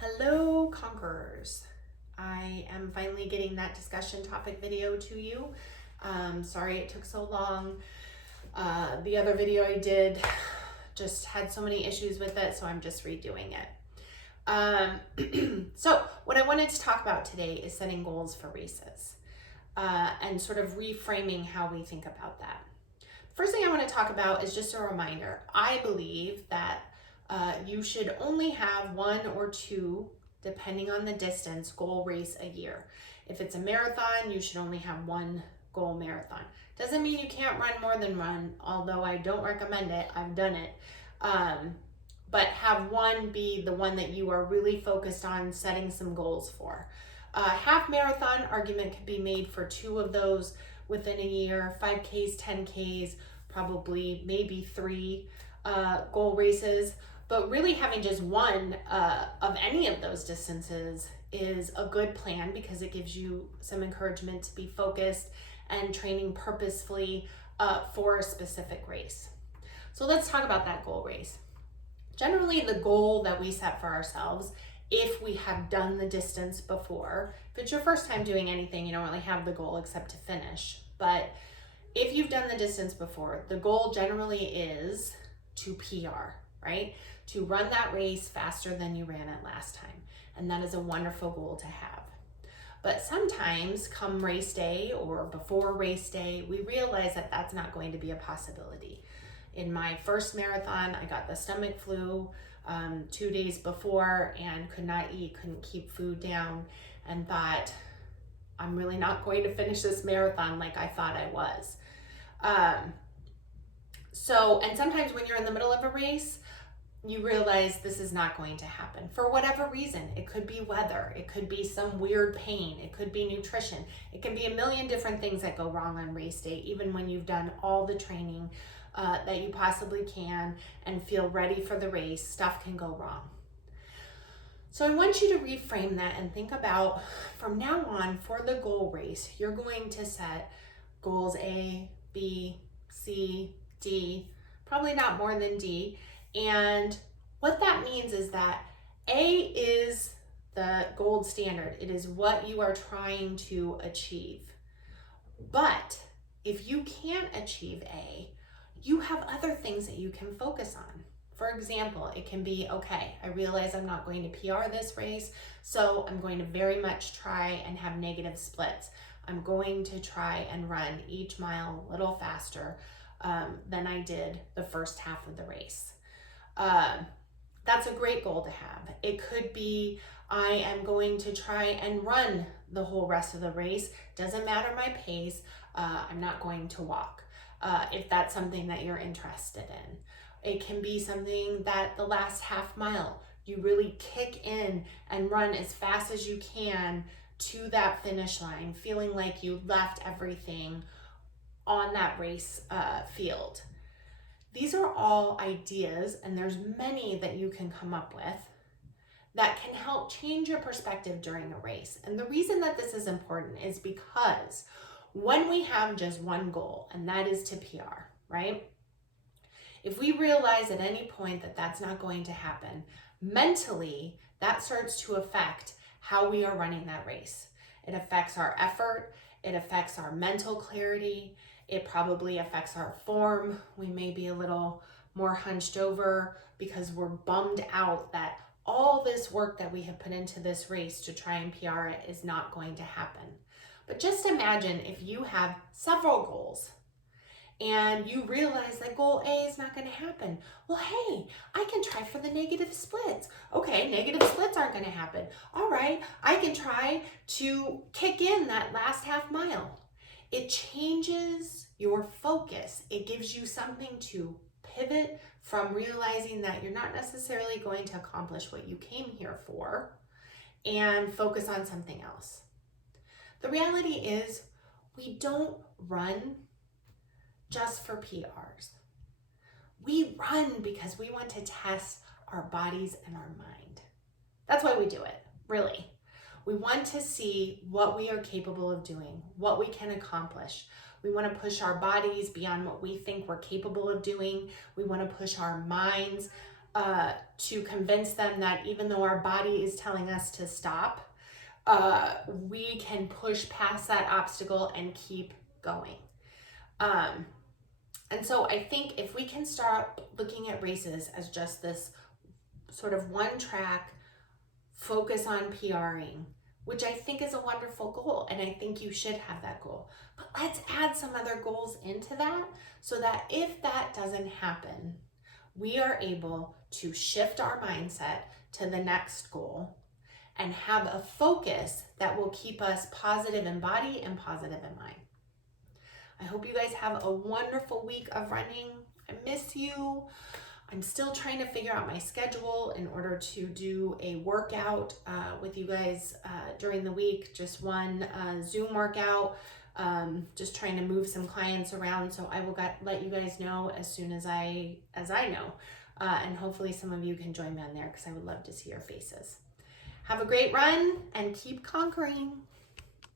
Hello, Conquerors. I am finally getting that discussion topic video to you. Sorry it took so long. The other video I did just had so many issues with it, so I'm just redoing it. So what I wanted to talk about today is setting goals for races and sort of reframing how we think about that. First thing I want to talk about is just a reminder. I believe that you should only have one or two, depending on the distance, goal race a year. If it's a marathon, you should only have one goal marathon. Doesn't mean you can't run more than one, although I don't recommend it. I've done it. But have one be the one that you are really focused on setting some goals for. Half marathon argument could be made for two of those within a year, 5Ks, 10Ks, probably maybe three goal races. But really having just one of any of those distances is a good plan because it gives you some encouragement to be focused and training purposefully for a specific race. So let's talk about that goal race. Generally, the goal that we set for ourselves, if we have done the distance before, if it's your first time doing anything, you don't really have the goal except to finish. But if you've done the distance before, the goal generally is to PR, right? To run that race faster than you ran it last time. And that is a wonderful goal to have. But sometimes come race day or before race day, we realize that that's not going to be a possibility. In my first marathon, I got the stomach flu 2 days before and could not eat, couldn't keep food down, and thought, I'm really not going to finish this marathon like I thought I was. And sometimes when you're in the middle of a race, you realize this is not going to happen for whatever reason. It could be weather, it could be some weird pain, it could be nutrition, it can be a million different things that go wrong on race day, even when you've done all the training that you possibly can and feel ready for the race, stuff can go wrong. So I want you to reframe that and think about from now on for the goal race, you're going to set goals A, B, C, D, probably not more than D. And what that means is that A is the gold standard. It is what you are trying to achieve. But if you can't achieve A, you have other things that you can focus on. For example, it can be, okay, I realize I'm not going to PR this race, so I'm going to very much try and have negative splits. I'm going to try and run each mile a little faster than I did the first half of the race. That's a great goal to have. It could be, I am going to try and run the whole rest of the race. Doesn't matter my pace. I'm not going to walk. If that's something that you're interested in. It can be something that the last half mile, you really kick in and run as fast as you can to that finish line, feeling like you left everything on that race field. These are all ideas, and there's many that you can come up with that can help change your perspective during a race. And the reason that this is important is because when we have just one goal, and that is to PR, right? If we realize at any point that that's not going to happen, mentally, that starts to affect how we are running that race. It affects our effort, it affects our mental clarity, it probably affects our form. We may be a little more hunched over because we're bummed out that all this work that we have put into this race to try and PR it is not going to happen. But just imagine if you have several goals and you realize that goal A is not going to happen. Well, hey, I can try for the negative splits. Okay, negative splits aren't going to happen. All right, I can try to kick in that last half mile. It changes your focus. It gives you something to pivot from realizing that you're not necessarily going to accomplish what you came here for and focus on something else. The reality is we don't run just for PRs. We run because we want to test our bodies and our mind. That's why we do it, really. We want to see what we are capable of doing, what we can accomplish. We want to push our bodies beyond what we think we're capable of doing. We want to push our minds to convince them that even though our body is telling us to stop, we can push past that obstacle and keep going. And so I think if we can start looking at races as just this sort of one track, focus on PRing, which I think is a wonderful goal, and I think you should have that goal. But let's add some other goals into that so that if that doesn't happen, we are able to shift our mindset to the next goal and have a focus that will keep us positive in body and positive in mind. I hope you guys have a wonderful week of running. I miss you. I'm still trying to figure out my schedule in order to do a workout with you guys during the week, just one Zoom workout, just trying to move some clients around. So I will let you guys know as soon as I know. And hopefully some of you can join me on there because I would love to see your faces. Have a great run and keep conquering.